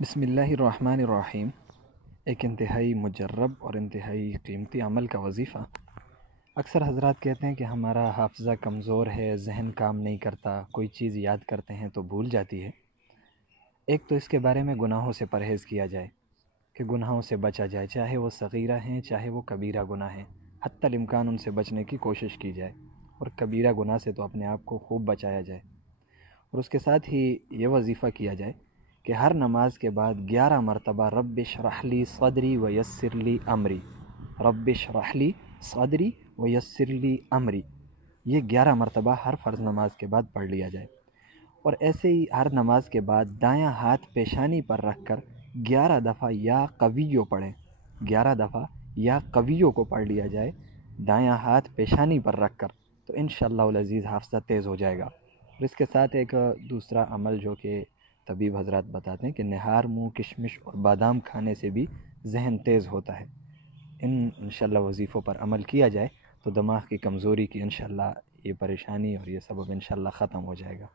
بسم اللہ الرحمن الرحیم۔ ایک انتہائی مجرب اور انتہائی قیمتی عمل کا وظیفہ۔ اکثر حضرات کہتے ہیں کہ ہمارا حافظہ کمزور ہے، ذہن کام نہیں کرتا، کوئی چیز یاد کرتے ہیں تو بھول جاتی ہے۔ ایک تو اس کے بارے میں گناہوں سے پرہیز کیا جائے کہ گناہوں سے بچا جائے، چاہے وہ صغیرہ ہیں چاہے وہ کبیرہ گناہ ہیں، حتی الامکان ان سے بچنے کی کوشش کی جائے، اور کبیرہ گناہ سے تو اپنے آپ کو خوب بچایا جائے۔ اور اس کے ساتھ ہی یہ وظیفہ کیا جائے کہ ہر نماز کے بعد 11 مرتبہ رب اشرح لی صدری ویسر لی امری، رب اشرح لی صدری ویسر لی امری، یہ 11 مرتبہ ہر فرض نماز کے بعد پڑھ لیا جائے۔ اور ایسے ہی ہر نماز کے بعد دایاں ہاتھ پیشانی پر رکھ کر 11 دفعہ یا قویو پڑھیں، 11 دفعہ یا قویو کو پڑھ لیا جائے دایاں ہاتھ پیشانی پر رکھ کر، تو انشاءاللہ العزیز حافظہ تیز ہو جائے گا۔ اور اس کے ساتھ ایک دوسرا عمل جو کہ طبیب حضرات بتاتے ہیں کہ نہار، منہ، کشمش اور بادام کھانے سے بھی ذہن تیز ہوتا ہے۔ انشاءاللہ وظیفوں پر عمل کیا جائے تو دماغ کی کمزوری کی انشاءاللہ یہ پریشانی اور یہ سبب انشاءاللہ ختم ہو جائے گا۔